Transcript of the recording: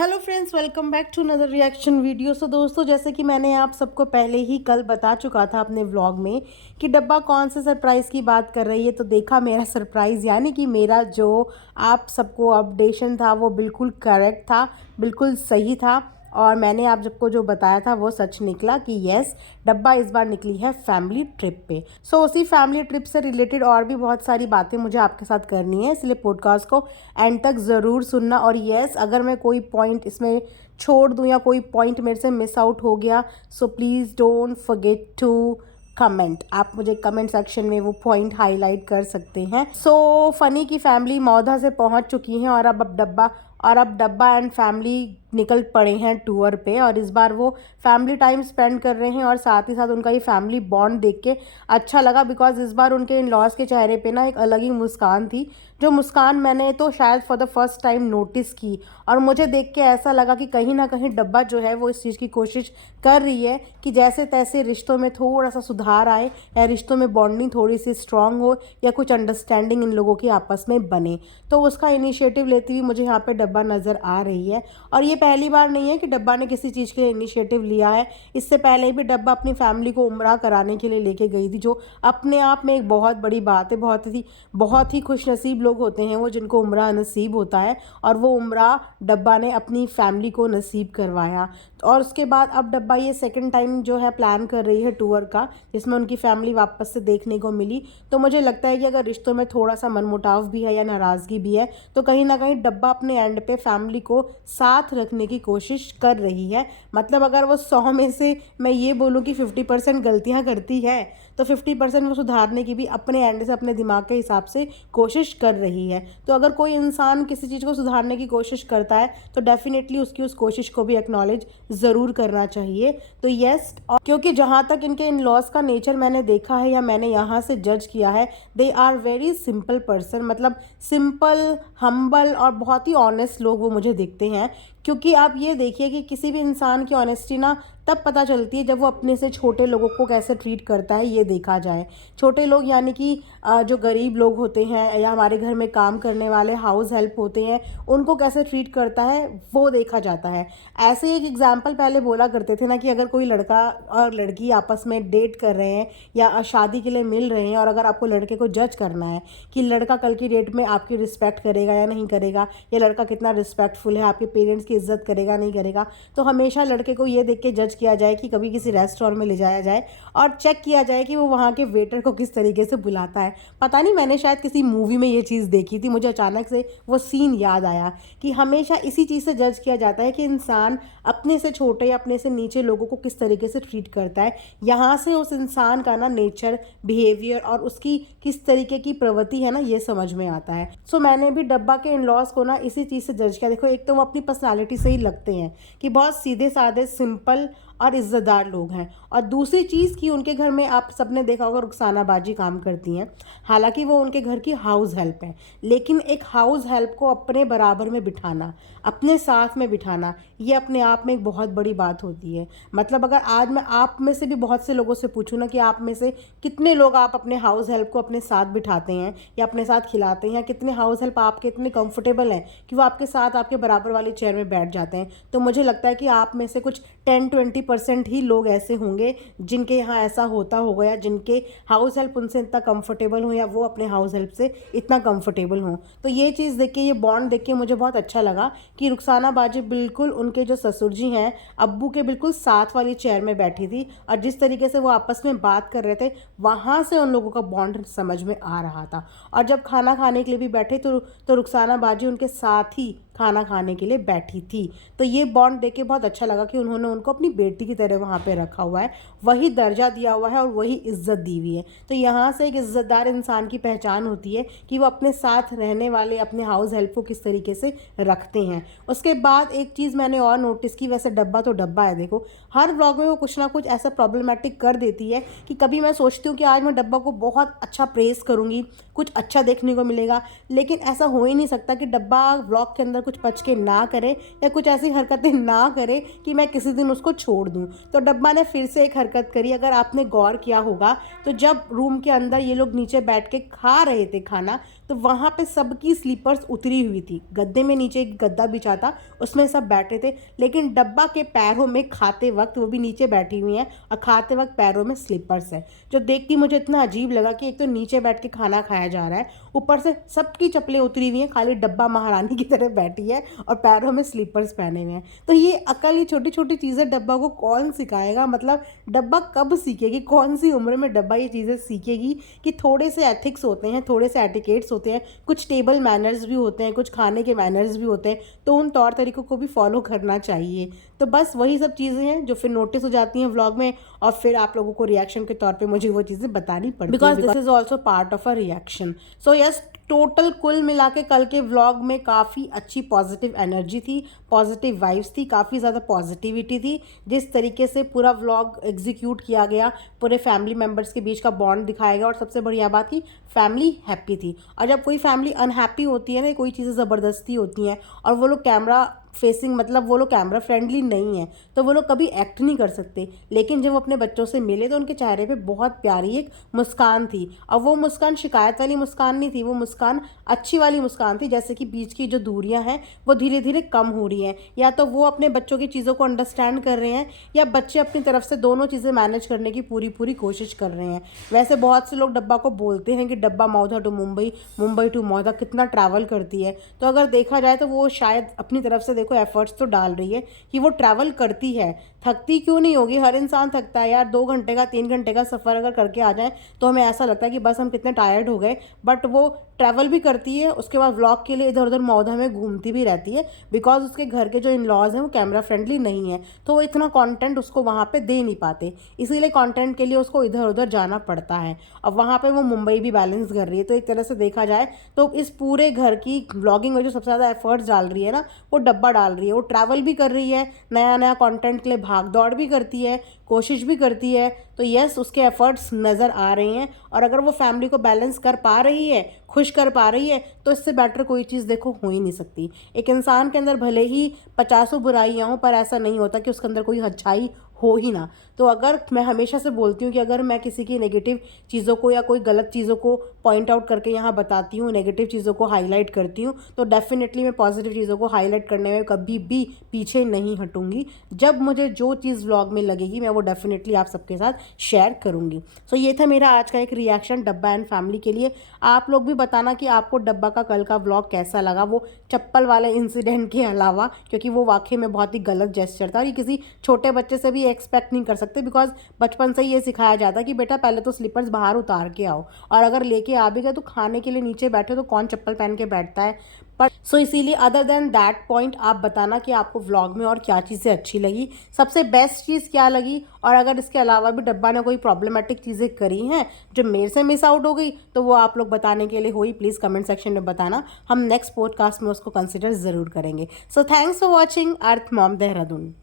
Hello friends, welcome back to another reaction video. So दोस्तों, जैसे कि मैंने आप सबको पहले ही कल बता चुका था अपने व्लॉग में कि डब्बा कौन से सरप्राइज़ की बात कर रही है, तो देखा मेरा सरप्राइज़, यानी कि मेरा जो आप सबको अपडेशन था वो बिल्कुल करेक्ट था, बिल्कुल सही था। और मैंने आप सबको जो बताया था वो सच निकला कि येस, डब्बा इस बार निकली है फैमिली ट्रिप पे। सो उसी फैमिली ट्रिप से रिलेटेड और भी बहुत सारी बातें मुझे आपके साथ करनी है, इसलिए पॉडकास्ट को एंड तक ज़रूर सुनना। और येस, अगर मैं कोई पॉइंट इसमें छोड़ दूँ या कोई पॉइंट मेरे से मिस आउट हो गया, so please don't forget to comment. आप मुझे कमेंट सेक्शन में वो पॉइंट हाईलाइट कर सकते हैं। सो फनी की फैमिली मौधा से पहुंच चुकी हैं और अब डब्बा एंड फैमिली निकल पड़े हैं टूर पे। और इस बार वो फैमिली टाइम स्पेंड कर रहे हैं और साथ ही साथ उनका ये फैमिली बॉन्ड देख के अच्छा लगा, बिकॉज इस बार उनके इन लॉज के चेहरे पे ना एक अलग ही मुस्कान थी, जो मुस्कान मैंने तो शायद for the first time notice की। और मुझे देख के ऐसा लगा कि कहीं ना कहीं डब्बा जो है वो इस चीज़ की कोशिश कर रही है कि जैसे तैसे रिश्तों में थोड़ा सा सुधार आए, या रिश्तों में बॉन्डिंग थोड़ी सी स्ट्रांग हो, या कुछ अंडरस्टैंडिंग इन लोगों की आपस में बने। तो उसका इनिशिएटिव लेती हुई मुझे यहाँ पे डब्बा नज़र आ रही है। और ये पहली बार नहीं है कि डब्बा ने किसी चीज़ के लिए इनिशिएटिव लिया है। इससे पहले भी डब्बा अपनी फैमिली को उम्रा कराने के लिए लेके गई थी, जो अपने आप में एक बहुत बड़ी बात है। बहुत ही खुशनसीब लोग होते हैं वो जिनको उम्रा नसीब होता है, और वो उम्रा डब्बा ने अपनी फैमिली को नसीब करवाया। और उसके बाद अब डब्बा ये सेकंड टाइम जो है प्लान कर रही है टूर का, जिसमें उनकी फैमिली वापस से देखने को मिली। तो मुझे लगता है कि अगर रिश्तों में थोड़ा सा मनमुटाव भी है या नाराज़गी भी है, तो कहीं ना कहीं डब्बा अपने एंड पे फैमिली को साथ रखने की कोशिश कर रही है। मतलब अगर वो 100 में से मैं ये बोलूँ कि 50% गलतियाँ करती है, तो 50% वो सुधारने की भी अपने एंड से, अपने दिमाग के हिसाब से कोशिश कर रही है। तो अगर कोई इंसान किसी चीज़ को सुधारने की कोशिश करता है, तो डेफिनेटली उसकी उस कोशिश को भी एक्नॉलेज ज़रूर करना चाहिए। तो येस, क्योंकि जहाँ तक इनके इन लॉज का नेचर मैंने देखा है या मैंने यहाँ से जज किया है, they are very simple person. मतलब सिंपल, हम्बल और बहुत ही ऑनेस्ट लोग वो मुझे दिखते हैं। क्योंकि आप ये देखिए कि किसी भी इंसान की ऑनेस्टी ना तब पता चलती है जब वो अपने से छोटे लोगों को कैसे ट्रीट करता है, ये देखा जाए। छोटे लोग यानी कि जो गरीब लोग होते हैं या हमारे घर में काम करने वाले हाउस हेल्प होते हैं, उनको कैसे ट्रीट करता है वो देखा जाता है। ऐसे ही एक एग्जाम्पल पहले बोला करते थे ना कि अगर कोई लड़का और लड़की आपस में डेट कर रहे हैं या शादी के लिए मिल रहे हैं, और अगर आपको लड़के को जज करना है कि लड़का कल की डेट में आपकी रिस्पेक्ट करेगा या नहीं करेगा, या लड़का कितना रिस्पेक्टफुल है, आपके पेरेंट्स की इज्जत करेगा नहीं करेगा, तो हमेशा लड़के को ये देख के जज किया जाए कि कभी किसी रेस्टोरेंट में ले जाया जाए और चेक किया जाए कि वो वहाँ के वेटर को किस तरीके से बुलाता है। पता नहीं, मैंने शायद किसी मूवी में ये चीज़ देखी थी, मुझे अचानक से वो सीन याद आया कि हमेशा इसी चीज़ से जज किया जाता है कि इंसान अपने से छोटे या अपने से नीचे लोगों को किस तरीके से ट्रीट करता है। यहाँ से उस इंसान का ना नेचर, बिहेवियर और उसकी किस तरीके की प्रवृत्ति है ना, ये समझ में आता है। सो मैंने भी डब्बा के इन लॉज को ना इसी चीज़ से जज किया। देखो, एक तो वो अपनी पर्सनालिटी से ही लगते हैं कि बहुत सीधे साधे, सिंपल और इज़्ज़तदार लोग हैं। और दूसरी चीज़ कि उनके घर में आप सबने देखा होगा रुखसाना बाजी काम करती हैं। हालांकि वो उनके घर की हाउस हेल्प है, लेकिन एक हाउस हेल्प को अपने बराबर में बिठाना, अपने साथ में बिठाना, ये अपने आप में एक बहुत बड़ी बात होती है। मतलब अगर आज मैं आप में से भी बहुत से लोगों से पूछूँ ना कि आप में से कितने लोग आप अपने हाउस हेल्प को अपने साथ बिठाते हैं या अपने साथ खिलाते हैं, या कितने हाउस हेल्प आपके इतने कंफर्टेबल हैं कि वो आपके साथ आपके बराबर वाले चेयर में बैठ जाते हैं, तो मुझे लगता है कि आप में से कुछ 10-20% ही लोग ऐसे होंगे जिनके यहाँ ऐसा होता होगा, या जिनके हाउस हेल्प उनसे इतना कंफर्टेबल हो, या वो अपने हाउस हेल्प से इतना कंफर्टेबल हों। तो ये चीज़ देख के, ये बॉन्ड देख के मुझे बहुत अच्छा लगा कि रुखसाना बाजी बिल्कुल उनके जो ससुर जी हैं, अब्बू के बिल्कुल साथ वाली चेयर में बैठी थी, और जिस तरीके से वो आपस में बात कर रहे थे, वहाँ से उन लोगों का बॉन्ड समझ में आ रहा था। और जब खाना खाने के लिए भी बैठे तो रुखसाना बाजी उनके साथ ही खाना खाने के लिए बैठी थी। तो ये बॉन्ड देख के बहुत अच्छा लगा कि उन्होंने उनको अपनी बेटी की तरह वहाँ पे रखा हुआ है, वही दर्जा दिया हुआ है और वही इज्जत दी हुई है। तो यहाँ से एक इज्जतदार इंसान की पहचान होती है कि वो अपने साथ रहने वाले अपने हाउस हेल्प को किस तरीके से रखते हैं। उसके बाद एक चीज़ मैंने और नोटिस की, वैसे डब्बा तो डब्बा है, देखो हर व्लॉग में वो कुछ ना कुछ ऐसा प्रॉब्लमेटिक कर देती है कि कभी मैं सोचती हूँ कि आज मैं डब्बा को बहुत अच्छा प्रेस करूँगी, कुछ अच्छा देखने को मिलेगा, लेकिन ऐसा हो ही नहीं सकता कि डब्बा व्लॉग के अंदर कुछ पच के ना करे या कुछ ऐसी हरकतें ना करे कि मैं किसी दिन उसको छोड़ दूँ। तो डब्बा ने फिर से एक हरकत करी। अगर आपने गौर किया होगा तो जब रूम के अंदर ये लोग नीचे बैठ के खा रहे थे खाना, तो वहाँ पे सबकी स्लीपर्स उतरी हुई थी। गद्दे में नीचे एक गद्दा बिछा था, उसमें सब बैठे थे, लेकिन डब्बा के पैरों में खाते वक्त, वो भी नीचे बैठी हुई हैं और खाते वक्त पैरों में स्लीपर्स है, जो देख के मुझे इतना अजीब लगा कि एक तो नीचे बैठ के खाना खाया जा रहा है, ऊपर से सबकी चप्पलें उतरी हुई हैं, खाली डब्बा महारानी की तरह बैठी है और पैरों में स्लीपर्स पहने हुए हैं। तो ये अकल, ये छोटी छोटी चीज़ें डब्बा को कौन सिखाएगा? मतलब डब्बा कब सीखेगी, कौन सी उम्र में डब्बा ये चीज़ें सीखेगी कि थोड़े से एथिक्स होते हैं, थोड़े से एटिकेट्स होते हैं, कुछ टेबल मैनर्स भी होते हैं, कुछ खाने के मैनर्स भी होते हैं, तो उन तौर तरीकों को भी फॉलो करना चाहिए। तो बस वही सब चीज़ें हैं जो फिर नोटिस हो जाती हैं व्लॉग में, और फिर आप लोगों को रिएक्शन के तौर पे मुझे वो चीज़ें बतानी पड़ती है, because this is also part of a reaction. So yes, total कुल मिला के कल के व्लॉग में काफ़ी अच्छी पॉजिटिव एनर्जी थी, पॉजिटिव वाइब्स थी, काफ़ी ज़्यादा पॉजिटिविटी थी। जिस तरीके से पूरा व्लॉग एग्जीक्यूट किया गया, पूरे फैमिली मेम्बर्स के बीच का बॉन्ड दिखाया गया, और सबसे बढ़िया बात थी फैमिली हैप्पी थी। और जब कोई फैमिली अनहैप्पी होती है ना, कोई चीज़ें ज़बरदस्ती होती हैं और वो लोग कैमरा फेसिंग, मतलब वो लोग कैमरा फ्रेंडली नहीं है, तो वो लोग कभी एक्ट नहीं कर सकते। लेकिन जब वो अपने बच्चों से मिले तो उनके चेहरे पे बहुत प्यारी एक मुस्कान थी, और वो मुस्कान शिकायत वाली मुस्कान नहीं थी, वो मुस्कान अच्छी वाली मुस्कान थी। जैसे कि बीच की जो दूरियां हैं वो धीरे धीरे कम हो रही हैं, या तो वो अपने बच्चों की चीज़ों को अंडरस्टैंड कर रहे हैं, या बच्चे अपनी तरफ से दोनों चीज़ें मैनेज करने की पूरी पूरी कोशिश कर रहे हैं। वैसे बहुत से लोग डब्बा को बोलते हैं कि डब्बा मौधा टू मुंबई, मुंबई टू मौधा कितना ट्रैवल करती है, तो अगर देखा जाए तो वो शायद अपनी तरफ से देखो एफर्ट्स तो डाल रही है कि वो ट्रैवल करती है। थकती क्यों नहीं होगी? हर इंसान थकता है यार। 2 घंटे का 3 घंटे का सफ़र अगर करके आ जाए तो हमें ऐसा लगता है कि बस हम कितने टायर्ड हो गए, बट वो ट्रैवल भी करती है, उसके बाद व्लॉग के लिए इधर उधर मौधा में घूमती भी रहती है, बिकॉज उसके घर के जो इन लॉज हैं वो कैमरा फ्रेंडली नहीं है, तो वो इतना कंटेंट उसको वहाँ पे दे नहीं पाते, इसीलिए कंटेंट के लिए उसको इधर उधर जाना पड़ता है। अब वहाँ पे वो मुंबई भी बैलेंस कर रही है, तो एक तरह से देखा जाए तो इस पूरे घर की व्लॉगिंग में जो सबसे ज़्यादा एफर्ट्स डाल रही है ना, वो डब्बा डाल रही है। वो ट्रैवल भी कर रही है, नया नया कंटेंट के लिए भाग दौड़ भी करती है, कोशिश भी करती है, तो यस उसके एफर्ट्स नज़र आ रहे हैं। और अगर वो फैमिली को बैलेंस कर पा रही है, खुश कर पा रही है, तो इससे बेटर कोई चीज़ देखो हो ही नहीं सकती। एक इंसान के अंदर भले ही 50 बुराइयाँ हों, पर ऐसा नहीं होता कि उसके अंदर कोई अच्छाई हो ही ना। तो अगर मैं हमेशा से बोलती हूँ कि अगर मैं किसी की नेगेटिव चीज़ों को या कोई गलत चीज़ों को पॉइंट आउट करके यहाँ बताती हूँ, नेगेटिव चीज़ों को हाईलाइट करती हूँ, तो डेफिनेटली मैं पॉजिटिव चीज़ों को हाईलाइट करने में कभी भी पीछे नहीं हटूँगी। जब मुझे जो चीज़ व्लॉग में लगेगी मैं वो डेफिनेटली आप सबके साथ शेयर करूँगी। सो ये था मेरा आज का एक रिएक्शन डब्बा एंड फैमिली के लिए। आप लोग भी बताना कि आपको डब्बा का कल का व्लॉग कैसा लगा, वो चप्पल वाले इंसिडेंट के अलावा, क्योंकि वो वाकई में बहुत ही गलत जेस्चर था और ये किसी छोटे बच्चे से भी एक्सपेक्ट नहीं कर सकते, बिकॉज बचपन से ही ये सिखाया जाता है कि बेटा पहले तो स्लीपर्स बाहर उतार के आओ, और अगर लेके आ भी गए तो खाने के लिए नीचे बैठे तो कौन चप्पल पहन के बैठता है। पर सो इसीलिए अदर देन दैट पॉइंट आप बताना कि आपको व्लॉग में और क्या चीज़ें अच्छी लगी, सबसे बेस्ट चीज़ क्या लगी, और अगर इसके अलावा भी डब्बा ने कोई प्रॉब्लमेटिक चीज़ें करी हैं जो मेरे से मिस आउट हो गई, तो वो आप लोग बताने के लिए हुई प्लीज़ कमेंट सेक्शन में बताना, हम नेक्स्ट पॉडकास्ट में उसको कंसिडर ज़रूर करेंगे। So thanks for watching earth mom Dehradun.